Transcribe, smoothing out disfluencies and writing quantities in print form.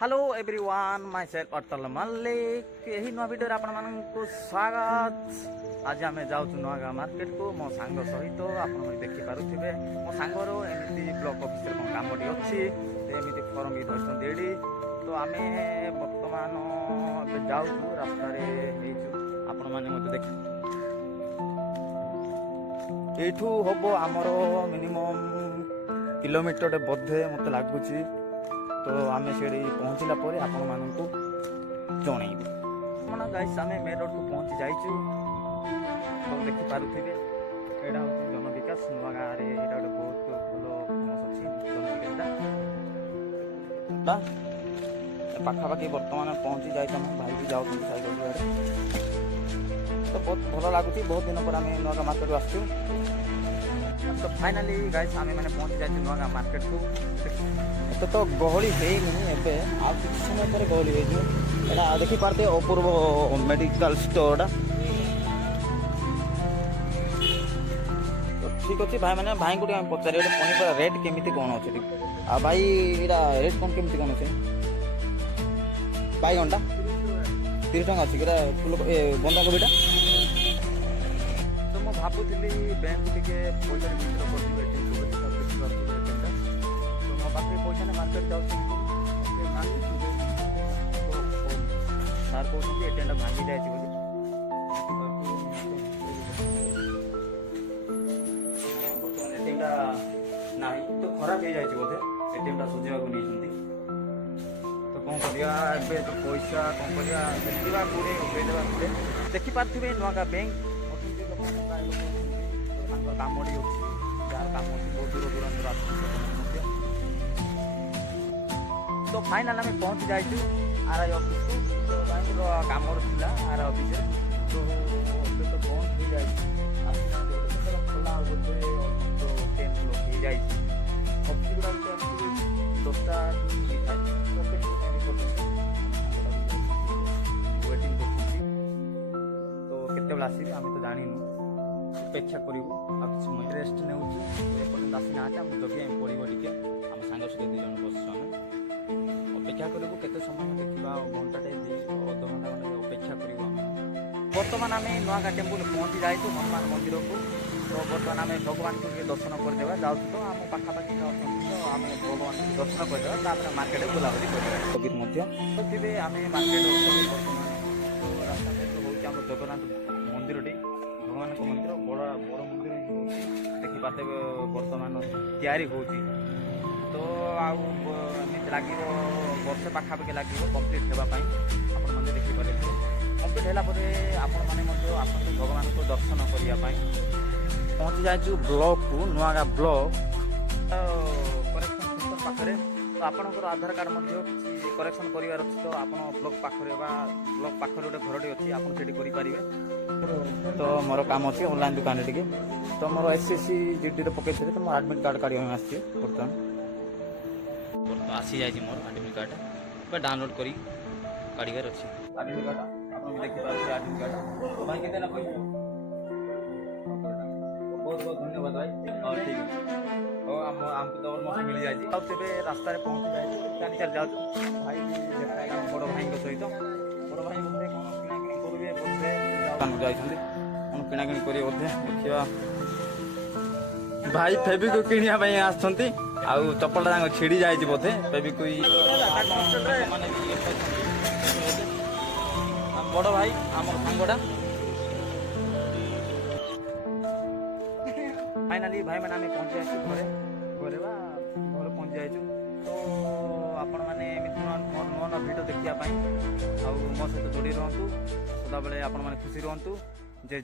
Hello everyone my self अटल मल्लिक यही नुआ video आपण मानकु स्वागत। आज आम जाऊँ नुआगाँ मार्केट को मो सांग सहित आप देखी पारे मो सांगर एमती ब्लॉक ऑफिस कौन कम अच्छी एमती फर्म भी धरते एडी तो आम बर्तमान जाऊँ रास्तार आपण मैंने देख यू हम आमर मिनिमम किलोमीटर बोधे मत लगुच तो आम से पहुँचला आपण मानू जनइबू कौन गाइस आम मेन रोड को पहुँची जाइचु तो देखिपे यहाँ हूँ जन विकास नुआ गाँव में यहाँ गोटे बहुत भल फेमस अच्छी जन विकास पाखापाखि बर्तमान पहुँची जाए भाई भी जाऊँ सैकल आड़े तो बहुत भल लगुच बहुत दिन पर आम नुआ मार्केट आसचु तो फाइनाली गाइस आम मैंने पहुँची जाए नुआ मार्केट को तो गहली है किसी समय पर गहली है देखिपारे अपूर्व मेडिकल स्टोर तो ठीक अच्छे भाई मैंने भाई को पचारे पनीपरिया रेट केमी कौन अच्छे आ भाई यहाँ रेट कौन केमी कौन अच्छे बैगनटा 30 टका अच्छी फुल बंधाकोबीटा तो मुझे भावुली बैंक टे पैसा तो मो पाखे पैसा ना मार्केट जाऊँ सार कहते एटीएम भांगी जाए बर्तमान एटीएम ना तो खराब हो जाए बोधे एटीएम सजेवा नहीं तो कौन कर तो पैसा कौन करवा कौटे उठेदेवा देखिपे नुआ बैंक कम अच्छी जार कम अच्छी बहुत दूर दूर तो फाइनाल आम पहुँची जाइए आरआई ऑफिस को तो बैंक कम आरआई ऑफिस तो तो बंद हो जाए खोला बोलते तो 10 लोग हो जाए सब्जी गुड़ा 10टा वेटिंग तो केत आसबे आम तो जानू अपेक्षा करूँ रेस्ट ने आसी ना आम जगे पड़ो टे आम सांग सहित 2 जन बस अपेक्षा करूँ केते समय देखा घंटाटे अध घंटा अपेक्षा करूँ बर्तमान आम नुआगाँ टेम्पल पहुँची जाए हनुमान मंदिर को तो बर्तमान आम भगवान को दर्शन करदेवा जाऊँ तो आम पाखापाखि तो आम भगवान को दर्शन करदेवा मार्केट बुलाबुली कर तो थे आम मार्केट बर्तमान रास्ता हूँ आम जगन्नाथ मंदिर भगवान मंदिर बड़ बड़ मंदिर देखिपारे बर्तमान तैयारी हो तो आमती लगे वर्षे पाखापाखि लगे कम्प्लीट होगापाई आपने देखिपारे कम्प्लीट होगापर आपण भगवान को दर्शन करने पहुँची जाए ब्लॉक को नुआगाँ ब्लॉक करेक्शन सेंटर पाखे तो आपंकर आधार कार्ड करेक्शन करार तो आप ब्लॉक पाखे ब्लॉक पाखे गोटे घरटे अच्छी आपड़ी करेंगे तो मोर काम अच्छे ऑनलाइन दुकान टे तो मोर एसएससी जीडी पकई तो मोर आडमिट कार्ड काढ़ आसी बर्तमान आसी जाए मोर आडमिट कार्ड डाउनलोड कर काढ़ार अच्छी आडमिट कार्ड आप देखिए आडमिट कार्ड भाई के बहुत बहुत धन्यवाद भाई और ठीक है आमको तो ऑलमोस्ट मिल जाए तेज रास्तार पहुँची जाए चली चल जाऊँ भाई बड़ भाई सहित बड़ भाई बोधे कौन किणाकिणी करेंगे बोधे किणाकिणी कर बोधे देखा भाई फेबिक्विक किणवाई आसुँच चपलटा छिड़ी जाए बोधे फेबिक्विक बड़ भाई आम सांगटा फाइनाली भाई मैंने आम पहुँची जाए घरे घरे घर पहुँची जाए तो आपण मैंने नुआ नुआ भिडियो देखापी मो सहित जोड़ी रुहतु सदाबले आपण मैंने खुशी रुहतु जे